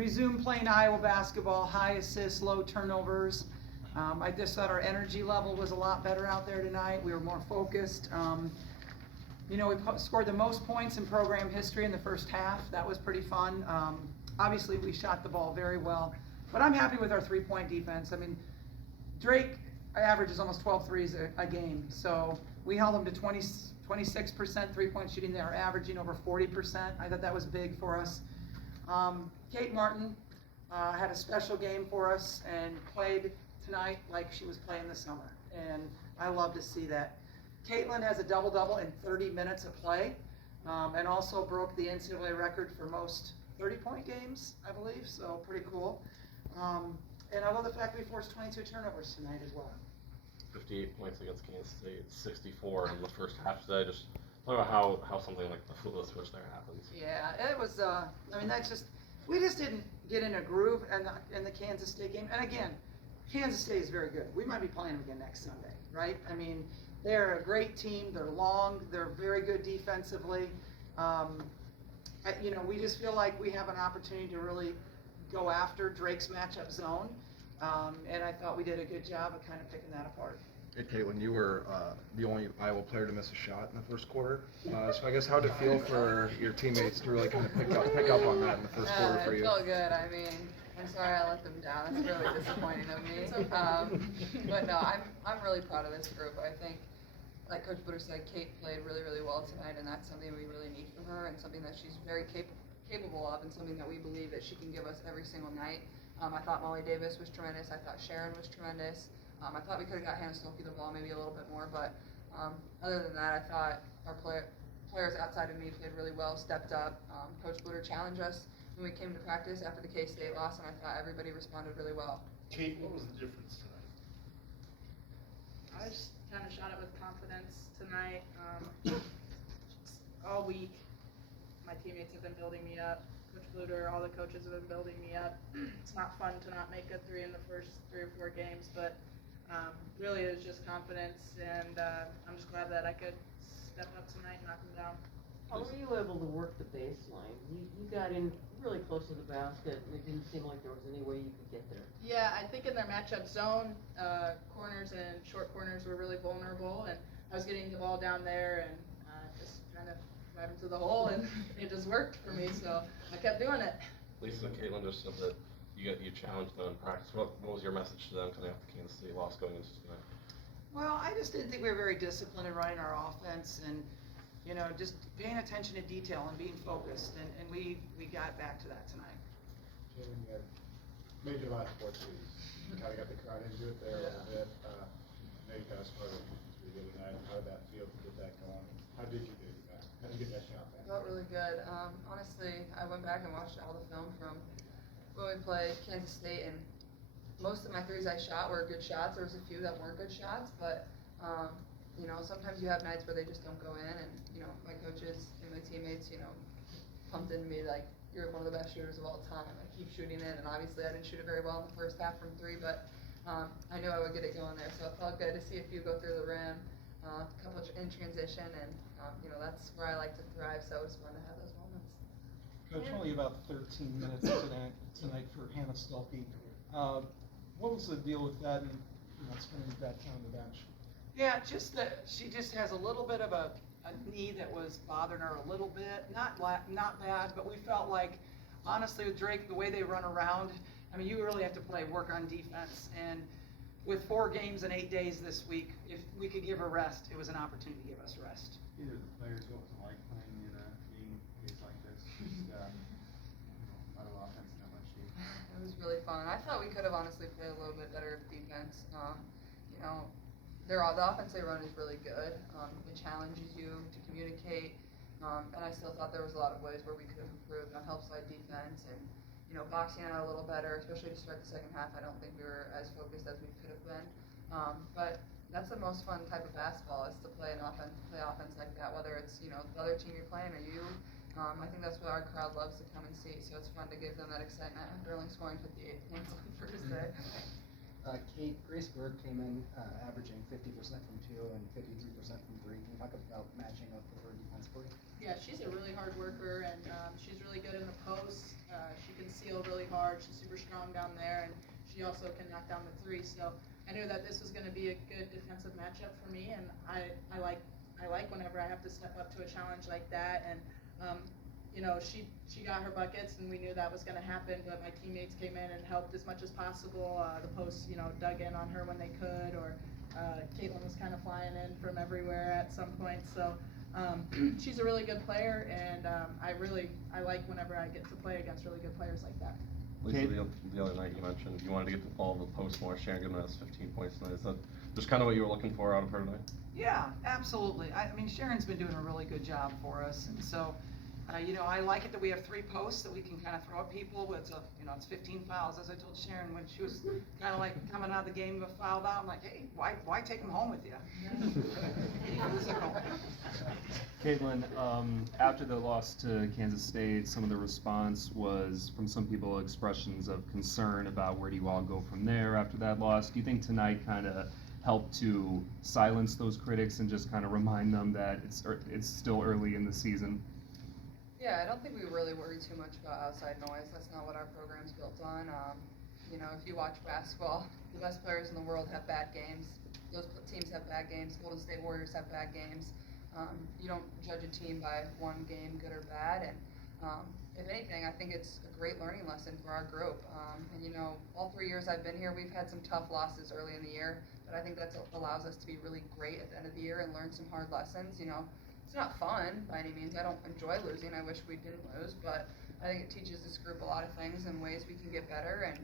resumed playing Iowa basketball, high assists, low turnovers. I just thought our energy level was a lot better out there tonight. We were more focused. We scored the most points in program history in the first half. That was pretty fun. Obviously, we shot the ball very well, but I'm happy with our three-point defense. I mean, Drake averages almost 12 threes a game, so we held them to 26% three-point shooting. They are averaging over 40%. I thought that was big for us. Kate Martin had a special game for us and played tonight like she was playing the summer, and I love to see that. Caitlin has a double-double in 30 minutes of play, and also broke the NCAA record for most 30-point games, I believe, so pretty cool. And I love the fact we forced 22 turnovers tonight as well. 58 points against Kansas State, 64 in the first half today. Just talk about how something like the flip of the switch there happens. Yeah, it was, we just didn't get in a groove in the Kansas State game. And again, Kansas State is very good. We might be playing them again next Sunday, right? I mean, they're a great team. They're long. They're very good defensively. We just feel like we have an opportunity to really go after Drake's matchup zone. And I thought we did a good job of kind of picking that apart. Hey, Caitlin, you were the only Iowa player to miss a shot in the first quarter. So I guess how did it feel for your teammates to really kind of pick up on that in the first quarter for you? It felt good. I mean, I'm sorry I let them down. It's really disappointing of me. But no, I'm really proud of this group. I think, like Coach Butter said, Kate played really, really well tonight, and that's something we really need from her, and something that she's very capable of, and something that we believe that she can give us every single night. I thought Molly Davis was tremendous. I thought Sharon was tremendous. I thought we could have got Hannah Stolke the ball maybe a little bit more, but other than that, I thought our players outside of me played really well, stepped up. Coach Butter challenged us when we came to practice after the K-State loss, and I thought everybody responded really well. Kate, what was the difference tonight? I just kind of shot it with confidence tonight. All week, my teammates have been building me up. Coach Bluter, all the coaches have been building me up. It's not fun to not make a three in the first 3 or 4 games, but really it was just confidence, and I'm just glad that I could step up tonight and knock them down. How were you able to work the baseline? You got in really close to the basket, and it didn't seem like there was any way you could get there. Yeah, I think in their matchup zone, corners and short corners were really vulnerable, and I was getting the ball down there and just trying to drive into the hole, and it just worked for me, so I kept doing it. Lisa and Caitlin just said that you challenged them in practice. What was your message to them coming off the Kansas State loss going into tonight? Well, I just didn't think we were very disciplined in running our offense, and just paying attention to detail and being focused, and we got back to that tonight. Jalen, you had major last sports league. You kind of got the crowd into it there a little bit. I know you guys started pretty good tonight. How did that feel to get that going? How did you get it back? How did you get that shot back? Felt really good. Honestly, I went back and watched all the film from when we played Kansas State, and most of my threes I shot were good shots. There was a few that weren't good shots, but sometimes you have nights where they just don't go in, and my coaches and my teammates, pumped into me like, you're one of the best shooters of all time. I keep shooting it, and obviously I didn't shoot it very well in the first half from 3, but I knew I would get it going there, so it felt good to see a few go through the rim, a couple in transition, and that's where I like to thrive, so it's fun to have those moments. Coach, only about 13 minutes tonight for Hannah Stolke. What was the deal with that, and spending that time on the bench? Yeah, just that she just has a little bit of a knee that was bothering her a little bit. Not bad, but we felt like, honestly, with Drake, the way they run around, I mean, you really have to work on defense. And with 4 games in 8 days this week, if we could give her rest, it was an opportunity to give us rest. Either the players what was it like playing in a game case like this? Just a lot of offense, not much defense. It was really fun. I thought we could have honestly played a little bit better defense. The offense they run is really good. It challenges you to communicate, and I still thought there was a lot of ways where we could have improved on help side defense and boxing out a little better, especially to start the second half. I don't think we were as focused as we could have been, but that's the most fun type of basketball is to play offense like that, whether it's the other team you're playing or you. I think that's what our crowd loves to come and see, so it's fun to give them that excitement after only scoring 58 points on Thursday. Grace Berg came in averaging 50% from 2 and 53% from 3. Can you talk about matching up with her defensively? Yeah, she's a really hard worker, and she's really good in the post. She can seal really hard. She's super strong down there, and she also can knock down the 3. So I knew that this was going to be a good defensive matchup for me, and I like whenever I have to step up to a challenge like that. And you know, she got her buckets, and we knew that was going to happen. But my teammates came in and helped as much as possible. The posts, you know, dug in on her when they could, or Caitlin was kind of flying in from everywhere at some point. So she's a really good player, and I like whenever I get to play against really good players like that. Lisa, the other night you mentioned you wanted to get the ball to the post more. Sharon giving us 15 points tonight. Is that just kind of what you were looking for out of her tonight? Yeah, absolutely. I mean, Sharon's been doing a really good job for us, and so, you know, I like it that we have 3 posts that we can kind of throw at people. It's it's 15 fouls. As I told Sharon when she was kind of like coming out of the game fouled out, I'm like, hey, why take them home with you? Caitlin, after the loss to Kansas State, some of the response was from some people expressions of concern about where do you all go from there after that loss. Do you think tonight kind of helped to silence those critics and just kind of remind them that it's still early in the season? Yeah, I don't think we really worry too much about outside noise. That's not what our program's built on. You know, if you watch basketball, the best players in the world have bad games. Those teams have bad games. Golden State Warriors have bad games. You don't judge a team by one game, good or bad. And if anything, I think it's a great learning lesson for our group. And you know, all 3 years I've been here, we've had some tough losses early in the year, but I think that allows us to be really great at the end of the year and learn some hard lessons. You know, it's not fun by any means. I don't enjoy losing. I wish we didn't lose, but I think it teaches this group a lot of things and ways we can get better. And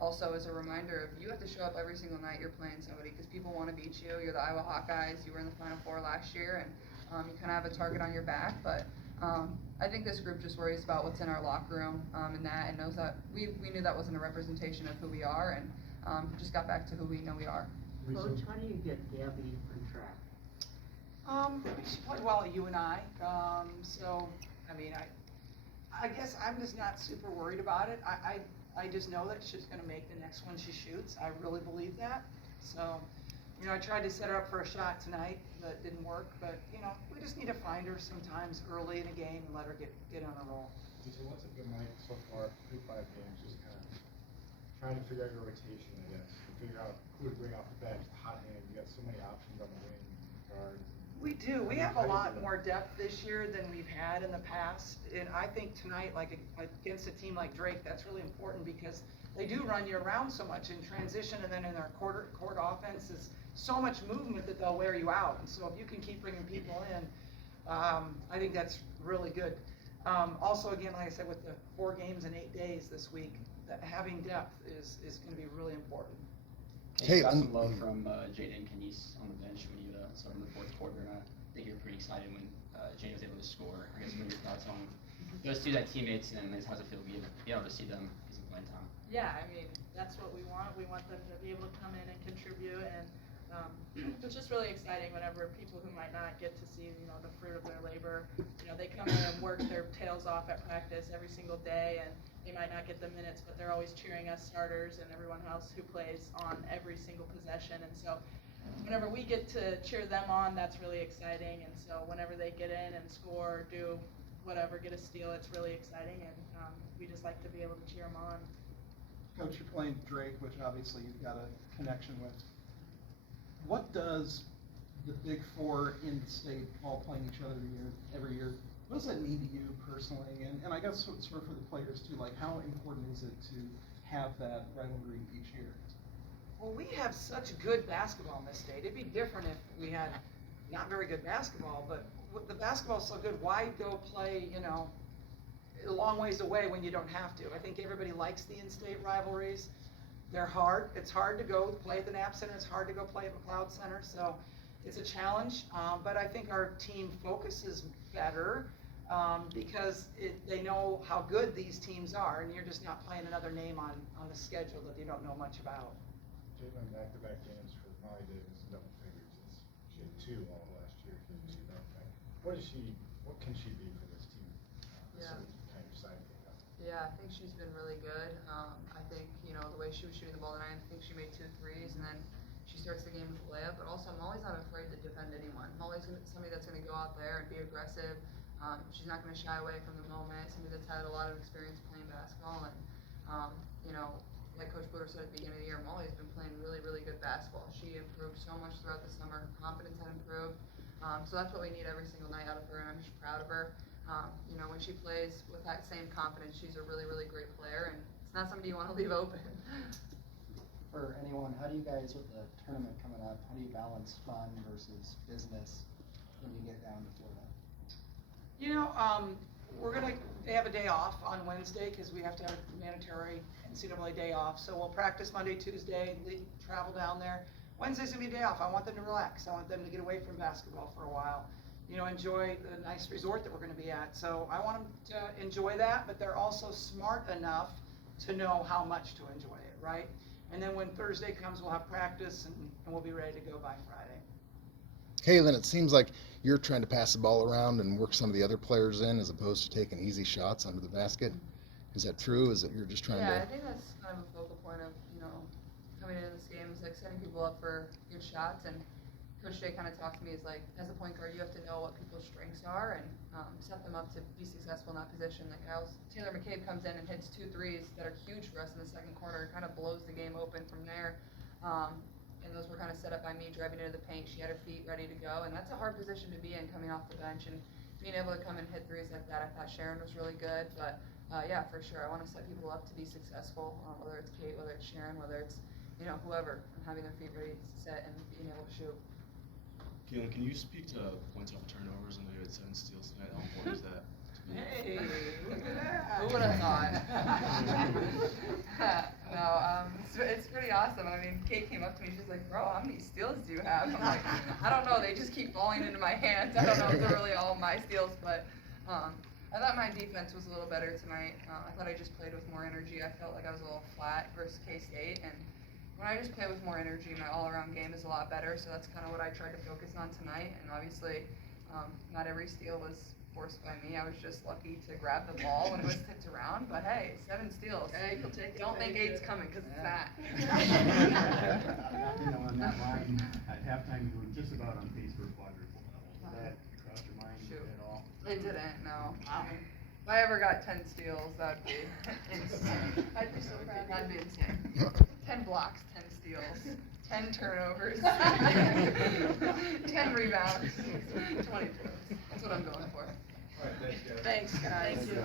also as a reminder of you have to show up every single night you're playing somebody, because people want to beat you. You're the Iowa Hawkeyes. You were in the Final Four last year, and you kind of have a target on your back. But I think this group just worries about what's in our locker room and knows that we knew that wasn't a representation of who we are, and just got back to who we know we are. Coach, how do you get Gabby on track? She played well at UNI, so, I mean, I guess I'm just not super worried about it. I just know that she's gonna make the next one she shoots. I really believe that. So, you know, I tried to set her up for a shot tonight, but it didn't work. But, you know, we just need to find her sometimes early in a game and let her get on a roll. So what's it been like so far through 5 games, just kind of trying to figure out your rotation, I guess, to figure out who to bring off the bench, the hot hand, you got so many options on the wing, guards. We do. We have a lot more depth this year than we've had in the past. And I think tonight, like against a team like Drake, that's really important because they do run you around so much in transition, and then in their court offense is so much movement that they'll wear you out. And so if you can keep bringing people in, I think that's really good. Also, again, like I said, with the 4 games in 8 days this week, that having depth is going to be really important. You got some love from Jada and Kenise on the bench when you started in the 4th quarter, and I think you were pretty excited when Jada was able to score. I guess what are your thoughts on those 2 teammates, and how does it feel to be able to see them get some playing time? Yeah, I mean, that's what we want. We want them to be able to come in and contribute, and it's just really exciting whenever people who might not get to see, you know, the fruit of their labor, you know, they come in and work their tails off at practice every single day, and they might not get the minutes, but they're always cheering us starters and everyone else who plays on every single possession. And so whenever we get to cheer them on, that's really exciting. And so whenever they get in and score, do whatever, get a steal, it's really exciting, and we just like to be able to cheer them on. Coach, you're playing Drake, which obviously you've got a connection with. What does the Big Four in the state all playing each other every year, what does that mean to you personally? And I guess sort of for the players too, like how important is it to have that rivalry each year? Well, we have such good basketball in this state. It'd be different if we had not very good basketball, but the basketball's so good, why go play, you know, a long ways away when you don't have to? I think everybody likes the in-state rivalries. They're hard. It's hard to go play at the Knapp Center. It's hard to go play at McLeod Center. So it's a challenge. But I think our team focuses better because they know how good these teams are, and you're just not playing another name on the schedule that you don't know much about. Jalen back-to-back games for Molly Davis in double figures. She had 2 all last year. What can she be for this team? Yeah. Kind of side thing. Yeah, I think she's been really good. I think, you know, the way she was shooting the ball tonight. I think she made 2 threes, and then she starts the game with a layup. But also, Molly's not afraid to defend anyone. Molly's somebody that's going to go out there and be aggressive. She's not going to shy away from the moment. Somebody that's had a lot of experience playing basketball, and like Coach Butter said at the beginning of the year, Molly's been playing really, really good basketball. She improved so much throughout the summer. Her confidence had improved. So that's what we need every single night out of her, and I'm just proud of her. When she plays with that same confidence, she's a really, really great player, and it's not somebody you want to leave open. For anyone, how do you guys, with the tournament coming up, how do you balance fun versus business when you get down to Florida? We're gonna have a day off on Wednesday because we have to have a mandatory NCAA day off. So we'll practice Monday, Tuesday, travel down there. Wednesday's gonna be a day off. I want them to relax. I want them to get away from basketball for a while. Enjoy the nice resort that we're gonna be at. So I want them to enjoy that, but they're also smart enough to know how much to enjoy it, right? And then when Thursday comes, we'll have practice and we'll be ready to go by Friday. Kaylin, it seems like you're trying to pass the ball around and work some of the other players in as opposed to taking easy shots under the basket. Is that true? Is it you're just trying Yeah, to... I think that's kind of a focal point of, coming into this game is like setting people up for good shots. And Coach Jay kind of talked to me as like, as a point guard, you have to know what people's strengths are and set them up to be successful in that position. Like Taylor McCabe comes in and hits 2 threes that are huge for us in the second quarter, kind of blows the game open from there. And those were kind of set up by me driving into the paint. She had her feet ready to go, and that's a hard position to be in coming off the bench and being able to come and hit threes like that. I thought Sharon was really good, but yeah, for sure, I want to set people up to be successful, whether it's Kate, whether it's Sharon, whether it's whoever, and having their feet ready to set and being able to shoot. Keelan, can you speak to points off turnovers? I know you had 7 steals tonight. How important is that? Hey, look at that. Who would have thought? It's pretty awesome. I mean, Kate came up to me, she's like, bro, how many steals do you have? I'm like, I don't know, they just keep falling into my hands. I don't know if they're really all my steals, but I thought my defense was a little better tonight. I thought I just played with more energy. I felt like I was a little flat versus K-State, and when I just play with more energy, my all-around game is a lot better, so that's kind of what I tried to focus on tonight, and obviously, not every steal was forced by me. I was just lucky to grab the ball when it was tipped around, but hey, 7 steals. Hey, you'll take it. Don't think 8's coming, because it's not. On that line, at halftime, you were just about on pace for a quadruple double. Did that cross your mind at all? It didn't, no. If I ever got 10 steals, that'd be insane. I'd be so proud. That'd be insane. 10 blocks, 10 steals, 10 turnovers, 10 rebounds, 20 points. That's what I'm going for. All right, thanks, guys. Thanks, guys. Thank you.